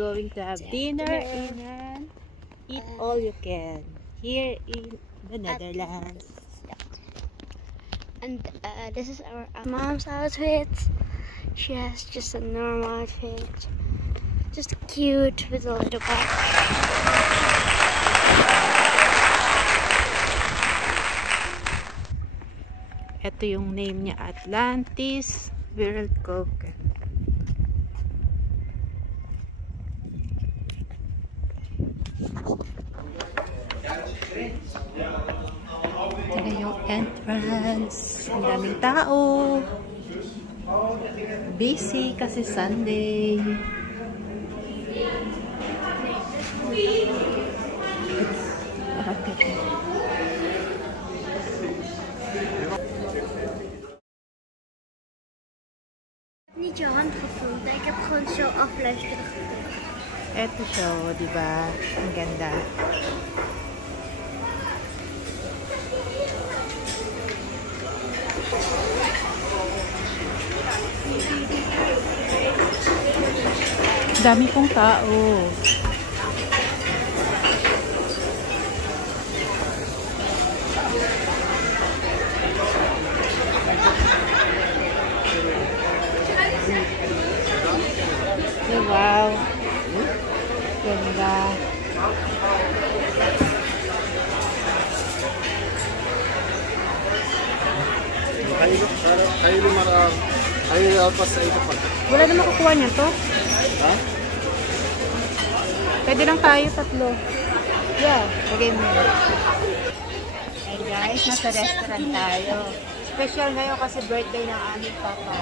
going to have dinner and eat all you can here in the Netherlands. And this is our mom's outfit. She has just a normal outfit, just cute with a little bag. Ito yung name niya, Atlantis World Coke. Ito na yung entrance. Ang daming tao. Busy kasi Sunday. Niet je hand gefilmd, ik heb gewoon zo afluisteren gedaan. Eto siya, diba? Ang ganda. Dami pong tao. Wow. Ganda. Wala na makukuha niya to? Ha? Pwede lang tayo tatlo. Yeah, lagay mo. Hey guys, nasa restaurant tayo. Special ngayon kasi birthday ng aming papa.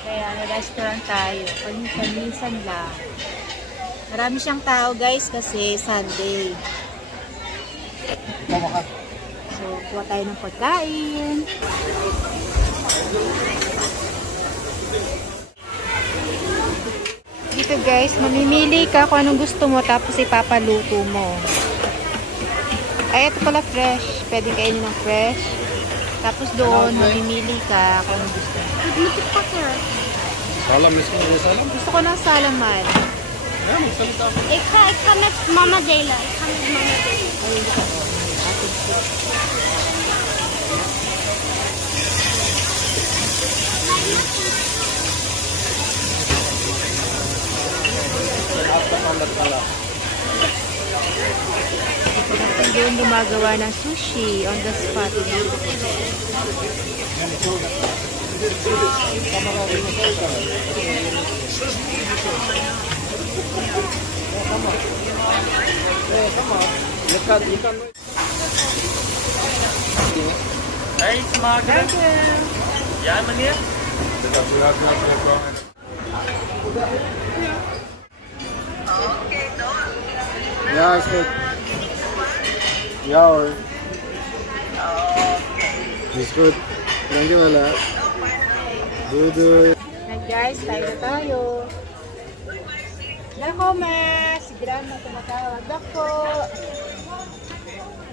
Kaya na-restaurant tayo. Paminsan lang. Marami siyang tao guys kasi Sunday. So, kuha tayo ng pagkain. Dito guys, mamimili ka kung anong gusto mo tapos ipapaluto mo. Ay, ito pala fresh. Pwede kainin ng fresh. Tapos doon, mamimili ka kung anong gusto mo. Salam, salam. Gusto ko ng salaman. Ik ga met mama delen. Ik ga met mama delen. Ay, hindi ko. Ating soup. Natin doon gumagawa ng sushi on the spot. Hey, smaken. Ja, meneer? Ja, is goed. Ja hoor. Is goed. Dankjewel hè. Doei doei. And guys, tayo. Nako ma, si Grandma tumatawag ako.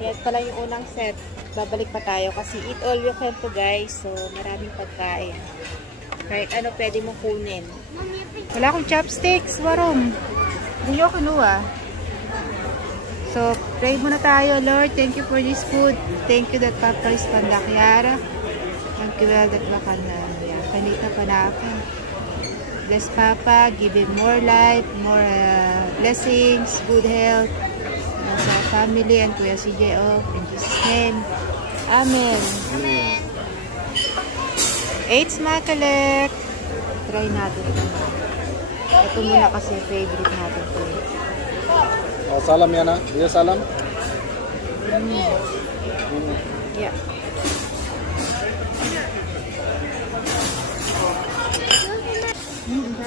Yan pala yung unang set. Babalik pa tayo kasi eat all you can to guys. So, maraming pagkain. Kahit ano pwede mo kunin. Wala akong chopsticks, warom. Hindi ako kinuha. So, pray muna tayo, Lord. Thank you for this food. Thank you that Papa is pandakyara. Thank you that bakana. Kanita panakan. Bless Papa. Give him more life, more blessings, good health. Sa family and Kuya CJ of. In Jesus' name. Amen. Amen. 8 smakalek. Try natin ito. Ito muna kasi favorite natin ito. Oh, salam yan ha. Iya salam. Yeah.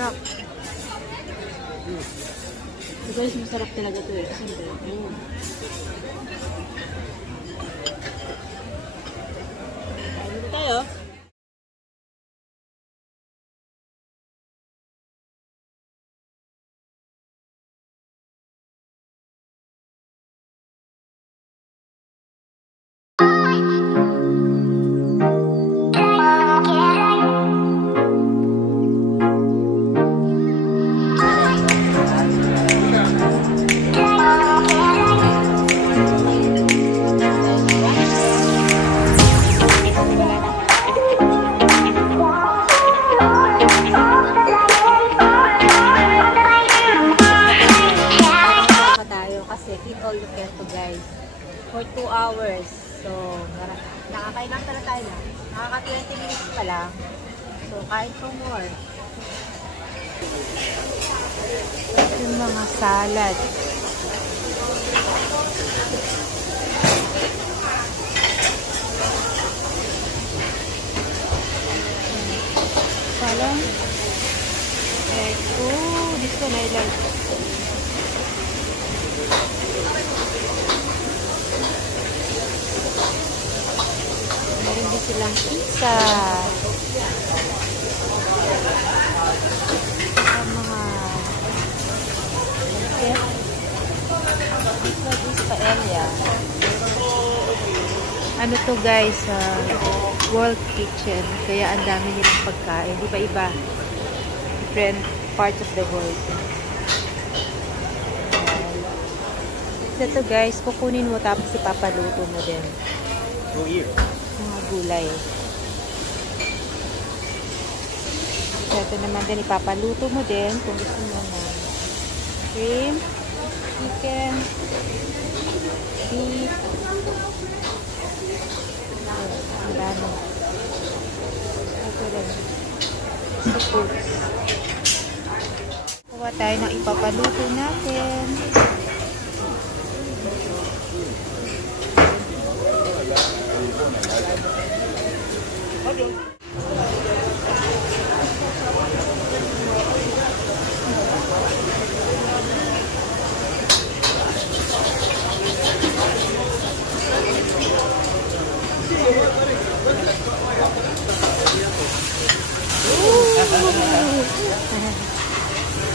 Sarap. So guys, masarap talaga ito eh. Kain tayo. 2 hours. So, nakakailang pala tayo na. Nakaka 20 minutes pa lang. So, kain for more. Yung mga salad. Salam. Oh, this one I like. Meron din silang pizza. This paella. Ano to guys, world kitchen. Kaya ang dami nilang pagkain. Iba-iba. Different parts of the world. Ito guys, kukunin mo tapos ipapaluto mo din. Mga gulay. Ito naman din ipapaluto mo din kung gusto mo na shrimp, chicken, beef. Ang dami. Ito rin. Foods. Kuha tayo ng ipapaluto natin.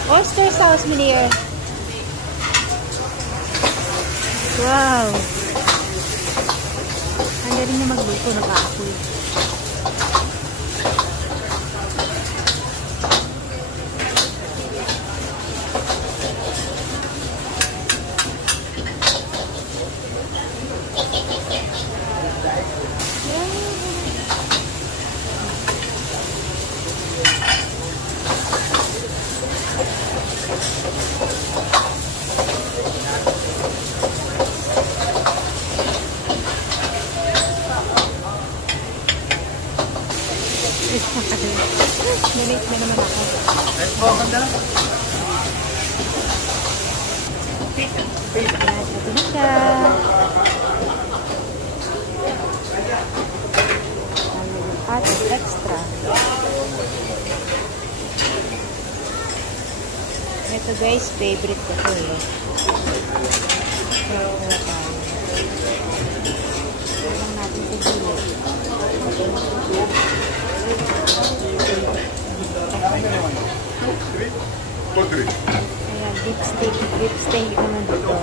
Oyster sauce, Meneer. Wow. Ang galing na magluto ng kahoy. Nalit na naman ako. Ito na siya. At extra. Ito guys, favorite ko ito eh. So, wala tayo. Lang natin sa gilid. Ayan, beef steak naman dito.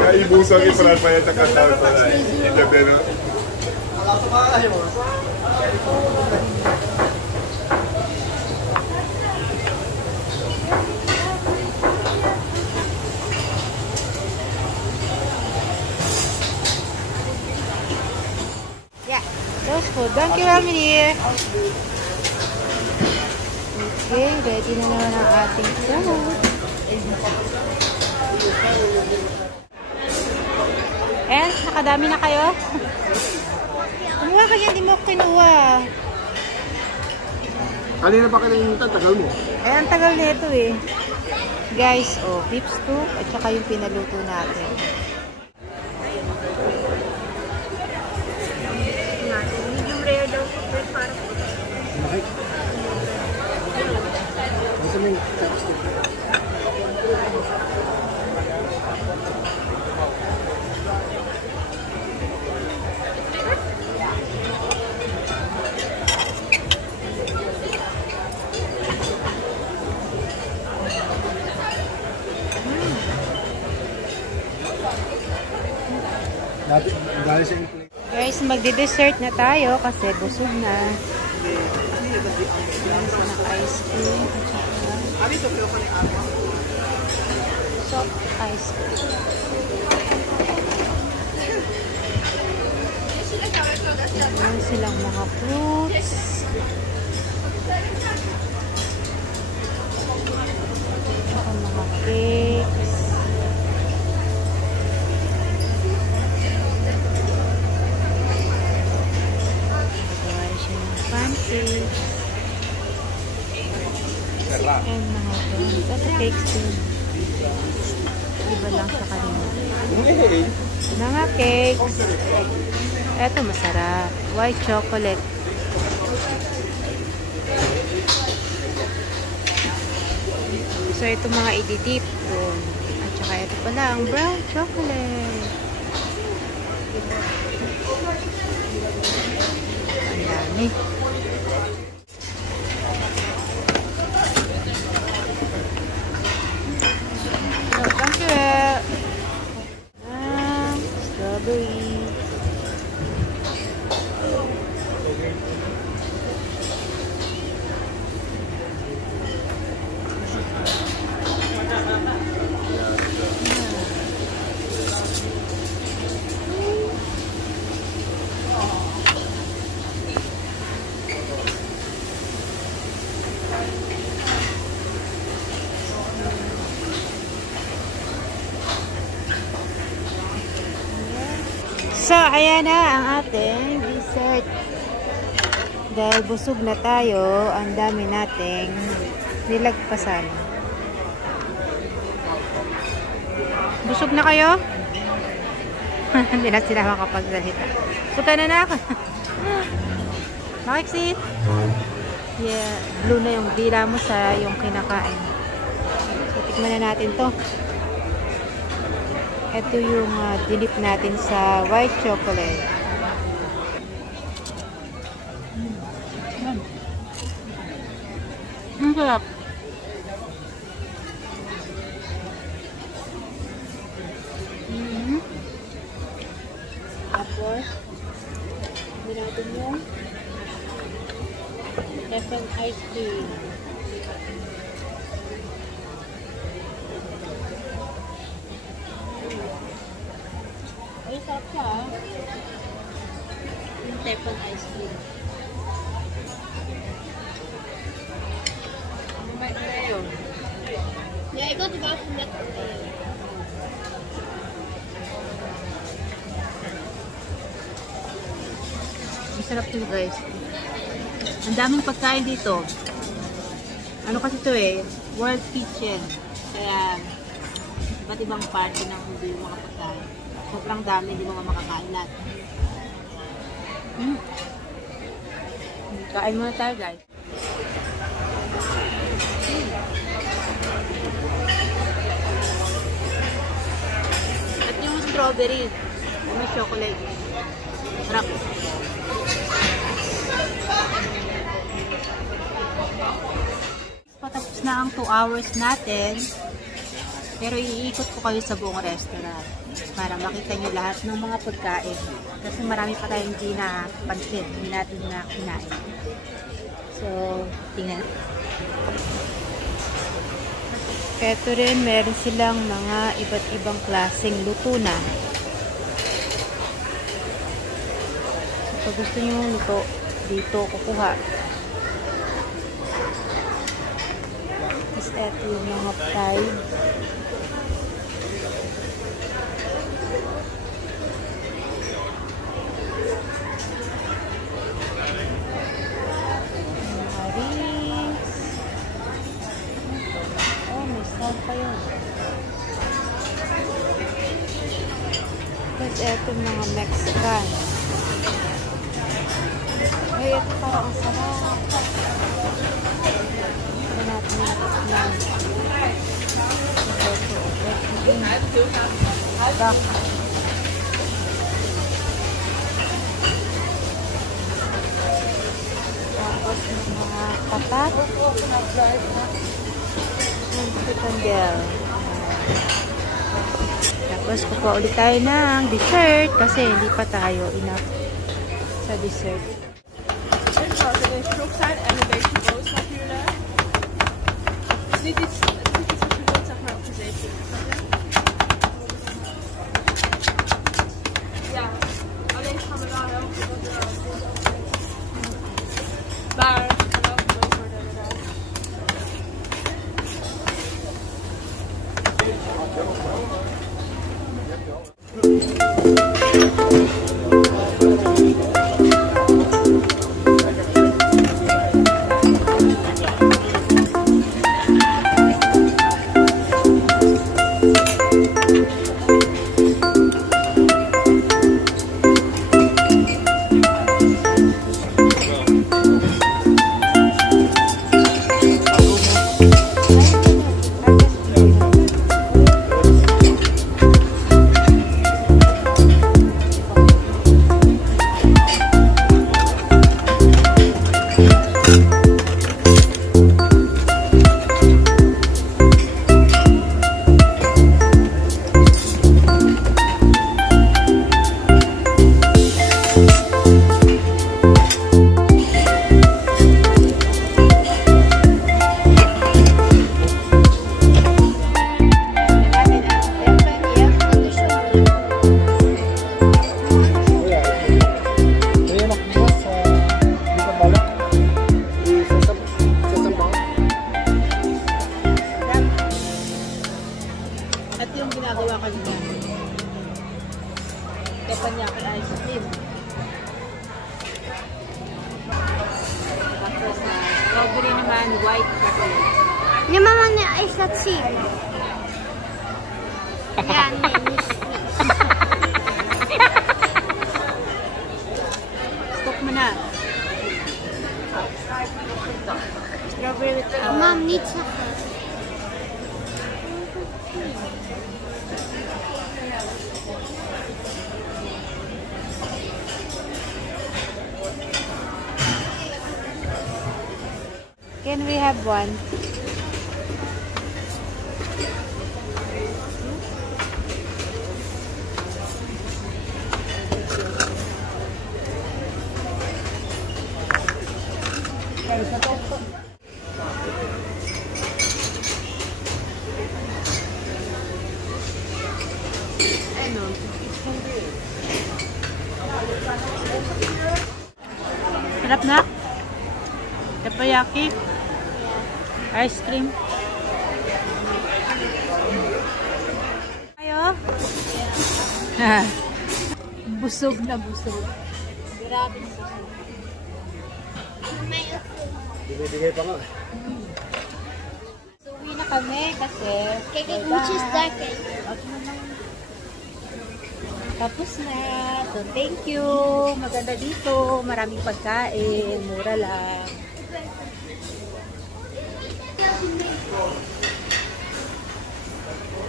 Kaibusan ni Franpaya at kasal pala eh. Ito pero... Yeah, those food. Thank you, Meneer. Okay, ready na naman ang ating food. And, nakadami na kayo? Kumuha kaya, hindi mo kinuha. Kanina pa kinalimutan, tagal mo. Eh, ang tagal nito eh. Guys, oh, beef stew at saka yung pinaluto natin. Medium rare daw po. Para po. Bakit? Gusto mo yung chopstick? Guys, magdi-dessert na tayo kasi busog na. Lansa ng ice cream. Soft ice cream. Meron silang mga fruits. Saka mga cakes. And mga ito. Ito cakes din. Iba lang sa kanila. Mga cakes. Ito masarap. White chocolate. So, ito mga ididip doon. At saka ito pala ang brown chocolate. Ang dami. So, thank you. Strawberry. So, ayan na ang ating dessert. Dahil busog na tayo, ang dami nating nilagpasan. Busog na kayo? Hindi na sila makapagsalita. Punta na na ako. Makiksit? Yeah, blue na yung dila mo sa yung kinakain. So, tikman na natin to. Ito yung dinip natin sa white chocolate. Ang sarap. Tapos, hindi natin yung lemon ice cream. Ay, sarap siya ah. Yung lemon ice cream. May yun. Yeah, I got the bathroom that Masarap to guys. Ang daming pagkain dito. Ano kasi to eh? World Kitchen. Kaya, iba't ibang party ng hindi yung mga pagkain. Sobrang dami, hindi mo makakain lahat. Kain muna tayo guys. At yung strawberry. Yung chocolate. Sarap. Patapos na ang 2 hours natin. Pero iikot ko kayo sa buong restaurant para makita nyo lahat ng mga pagkain. Kasi marami pa tayong hindi napansin, hindi natin na kinain. So, tingnan. Ito rin, meron silang mga iba't ibang klaseng luto na. So, pag gusto nyo luto, dito kukuha. Tapos ito yung mga fried. Pa yun. Tapos eto mga Mexican. Ay, ito parang ang sarap. Ito natin yung tikman. Duck. Tapos yung mga patat. Tapos kukuha ulit tayo ng dessert kasi hindi pa tayo enough sa dessert. white chocolate. Nie, mama, nie, ich erzähl. Ja, nee, nicht. Stop mo na. Strawberry with Mom, niet zeggen. Can we have one? Ano? Sarap na? Teppanyaki? Ice cream? Ayo? Busog na busog. Grabe. Binibigay pa nga. So, uwi na kami kasi Kijk, ik moet je sterk kijken. tapos na. So, thank you. Maganda dito. Maraming pagkain. Mura lang.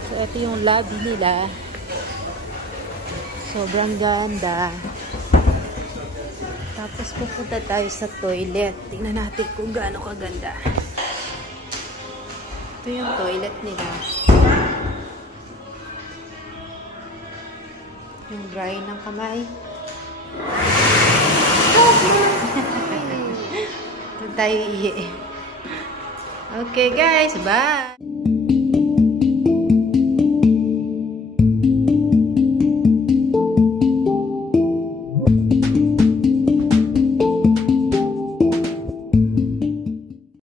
So, ito yung lobby nila. Sobrang ganda. Tapos, pupunta tayo sa toilet. Tingnan natin kung gaano kaganda. Ito yung toilet nila. Yung dry ng kamay. Doon tayo ihi. Okay guys, bye!